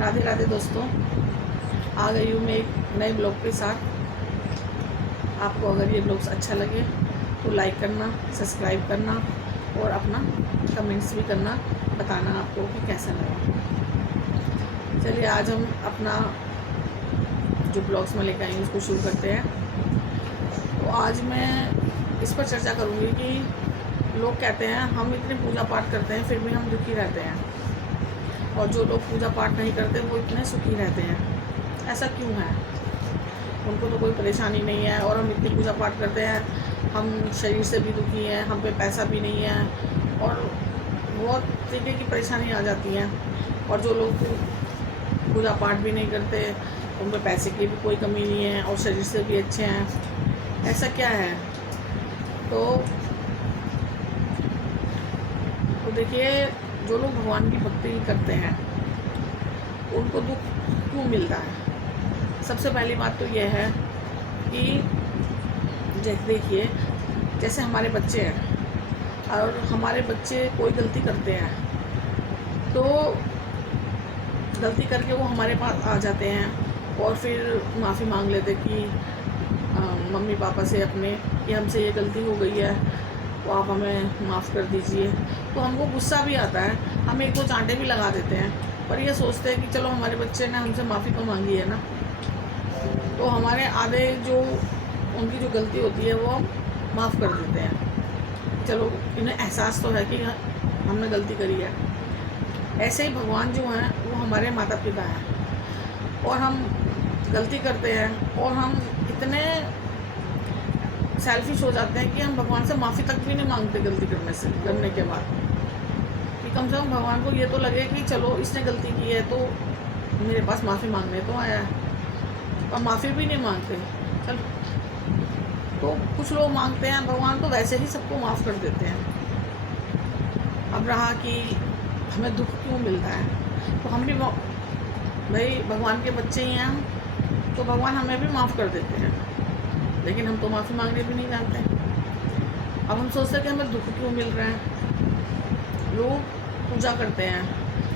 राधे राधे दोस्तों, आ गई हूँ मैं एक नए ब्लॉग के साथ। आपको अगर ये ब्लॉग्स अच्छा लगे तो लाइक करना, सब्सक्राइब करना और अपना कमेंट्स भी करना, बताना आपको कि कैसा लगा। चलिए आज हम अपना जो ब्लॉग्स में लेकर आएंगे उसको शुरू करते हैं। तो आज मैं इस पर चर्चा करूँगी कि लोग कहते हैं हम इतने पूजा पाठ करते हैं फिर भी हम दुखी रहते हैं, और जो लोग पूजा पाठ नहीं करते वो इतने सुखी रहते हैं। ऐसा क्यों है? उनको तो कोई परेशानी नहीं है और हम इतनी पूजा पाठ करते हैं, हम शरीर से भी दुखी हैं, हम पे पैसा भी नहीं है और बहुत तरीके की परेशानी आ जाती हैं। और जो लोग पूजा पाठ भी नहीं करते उन पे पैसे की भी कोई कमी नहीं है और शरीर से भी अच्छे हैं। ऐसा क्या है? तो देखिए, जो लोग भगवान की भक्ति करते हैं उनको दुख क्यों मिलता है? सबसे पहली बात तो यह है कि देखिए, जैसे हमारे बच्चे हैं और हमारे बच्चे कोई गलती करते हैं तो गलती करके वो हमारे पास आ जाते हैं और फिर माफ़ी मांग लेते कि मम्मी पापा से अपने कि हमसे ये गलती हो गई है तो आप हमें माफ़ कर दीजिए। तो हमको गुस्सा भी आता है, हम एक दो चांटे भी लगा देते हैं, पर ये सोचते हैं कि चलो हमारे बच्चे ने हमसे माफ़ी तो मांगी है ना, तो हमारे आधे जो उनकी जो गलती होती है वो हम माफ़ कर देते हैं। चलो इन्हें एहसास तो है कि हमने गलती करी है। ऐसे ही भगवान जो हैं वो हमारे माता पिता हैं और हम गलती करते हैं और हम इतने सेल्फिश हो जाते हैं कि हम भगवान से माफ़ी तक भी नहीं मांगते गलती करने के बाद, कि कम से कम भगवान को ये तो लगे कि चलो इसने गलती की है तो मेरे पास माफ़ी मांगने तो आया है, और माफ़ी भी नहीं मांगते। चलो, तो कुछ लोग मांगते हैं, भगवान तो वैसे ही सबको माफ़ कर देते हैं। अब रहा कि हमें दुख क्यों मिलता है, तो हम भी भाई भगवान के बच्चे ही हैं हम, तो भगवान हमें भी माफ़ कर देते हैं, लेकिन हम तो माफ़ी मांगने भी नहीं जानते। अब हम सोचते हैं कि हमें दुख क्यों मिल रहा है। लोग पूजा करते हैं,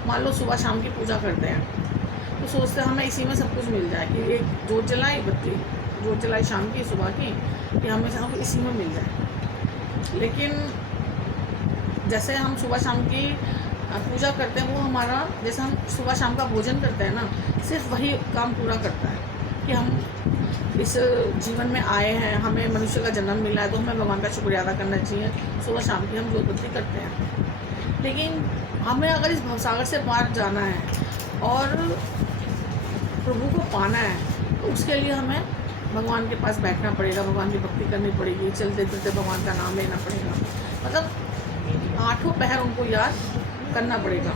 मान लो सुबह शाम की पूजा करते हैं, तो सोचते हैं हमें इसी में सब कुछ मिल जाए, कि एक जोत जलाई, बत्ती जोत जलाई शाम की सुबह की, कि हमें सब इसी में मिल जाए। लेकिन जैसे हम सुबह शाम की पूजा करते हैं, वो हमारा जैसे हम सुबह शाम का भोजन करते हैं ना, सिर्फ वही काम पूरा करता है कि हम इस जीवन में आए हैं, हमें मनुष्य का जन्म मिला है, तो हमें भगवान का शुक्रिया अदा करना चाहिए। सुबह शाम की हम जोत बत्ती करते हैं, लेकिन हमें अगर इस भवसागर से पार जाना है और प्रभु को पाना है, तो उसके लिए हमें भगवान के पास बैठना पड़ेगा, भगवान की भक्ति करनी पड़ेगी, चलते चलते भगवान का नाम लेना पड़ेगा, मतलब आठों पहर उनको याद करना पड़ेगा,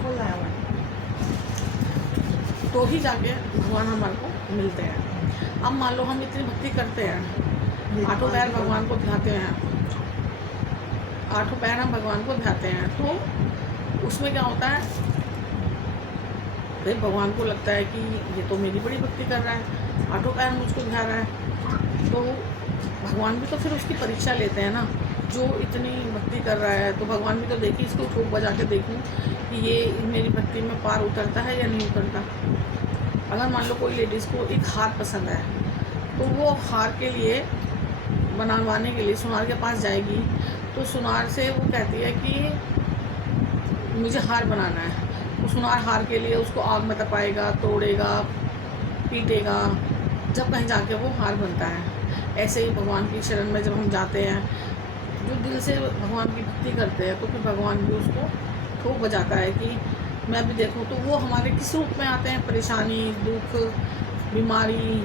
तो ही जाके भगवान हमारे को मिलते हैं। अब मान लो हम इतनी भक्ति करते हैं, आठों पैर भगवान को ध्याते हैं, आठों पैर हम भगवान को ध्याते हैं, तो उसमें क्या होता है, फिर भगवान को लगता है कि ये तो मेरी बड़ी भक्ति कर रहा है, आठों पैर मुझको ध्या रहा है, तो भगवान भी तो फिर उसकी परीक्षा लेते हैं ना, जो इतनी भक्ति कर रहा है, तो भगवान भी तो देखिए इसको ठोक बजा के देखूँ कि ये मेरी भक्ति में पार उतरता है या नहीं उतरता। अगर मान लो कोई लेडीज़ को एक हार पसंद है, तो वो हार के लिए बनवाने के लिए सुनार के पास जाएगी, तो सुनार से वो कहती है कि मुझे हार बनाना है, तो सुनार हार के लिए उसको आग में तपाएगा, तोड़ेगा, पीटेगा, जब कहीं जाके वो हार बनता है। ऐसे ही भगवान की शरण में जब हम जाते हैं, जो दिल से भगवान की भक्ति करते हैं, तो फिर भगवान भी उसको ठोक बजाता है कि मैं भी देखूं। तो वो हमारे किस रूप में आते हैं? परेशानी, दुख, बीमारी,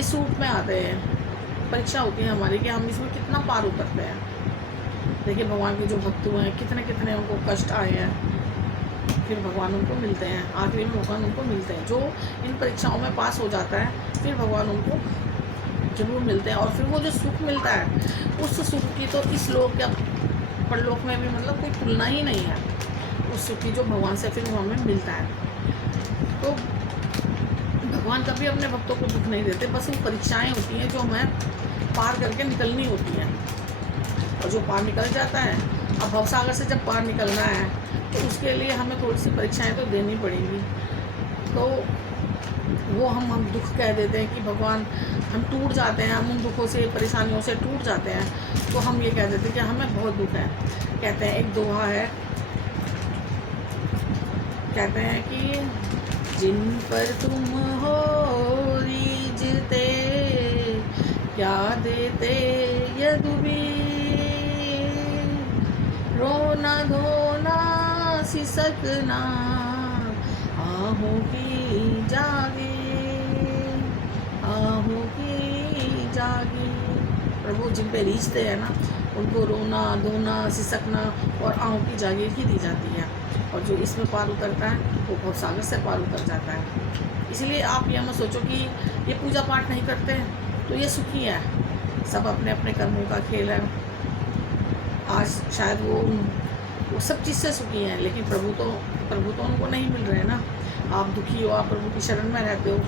इस रूप में आते हैं। परीक्षा होती है हमारी कि हम इसमें कितना पार उतरते हैं। देखिए, भगवान के जो भक्त हुए हैं, कितने कितने उनको कष्ट आए हैं, फिर भगवान उनको मिलते हैं, आखिरी में भगवान उनको मिलते हैं। जो इन परीक्षाओं में पास हो जाता है, फिर भगवान उनको जरूर मिलते हैं, और फिर वो जो सुख मिलता है, उस सुख की तो इस लोक या परलोक में भी मतलब कोई तुलना ही नहीं है, उस सुख की जो भगवान से फिर हमें मिलता है। तो भगवान कभी अपने भक्तों को दुख नहीं देते, बस वो परीक्षाएं होती हैं जो हमें पार करके निकलनी होती हैं, और जो पार निकल जाता है, अब भवसागर से जब पार निकलना है तो उसके लिए हमें थोड़ी सी परीक्षाएं तो देनी पड़ेंगी। तो वो हम दुख कह देते हैं कि भगवान हम टूट जाते हैं, हम उन दुखों से परेशानियों से टूट जाते हैं, तो हम ये कह देते हैं कि हमें बहुत दुख है। कहते हैं, एक दोहा है, कहते हैं कि जिन पर तुम हो रीझते क्या देते यदुबी, रोना धोना सिसकना आहों की जागी, आहों की जागी। प्रभु जिन पे रीझते हैं ना, उनको रोना धोना सिसकना और आहों की जागीर ही दी जाती है। और जो इसमें पार उतरता है वो भव सागर से पार उतर जाता है। इसलिए आप ये मत सोचो कि ये पूजा पाठ नहीं करते तो ये सुखी है। सब अपने अपने कर्मों का खेल है। आज शायद वो सब चीज़ से सुखी हैं, लेकिन प्रभु तो उनको नहीं मिल रहे हैं ना। आप दुखी हो, आप प्रभु की शरण में रहते हो,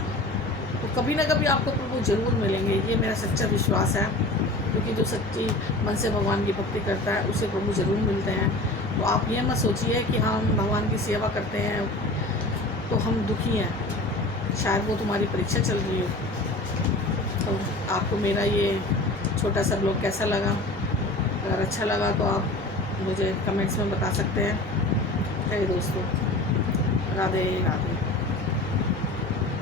तो कभी ना कभी आपको प्रभु जरूर मिलेंगे। ये मेरा सच्चा विश्वास है, क्योंकि जो सच्ची मन से भगवान की भक्ति करता है उसे प्रभु जरूर मिलते हैं। तो आप ये मत सोचिए कि हम भगवान की सेवा करते हैं तो हम दुखी हैं, शायद वो तुम्हारी परीक्षा चल रही हो। तो आपको मेरा ये छोटा सा ब्लॉग कैसा लगा? अगर अच्छा लगा तो आप मुझे कमेंट्स में बता सकते हैं। चलिए दोस्तों, राधे राधे।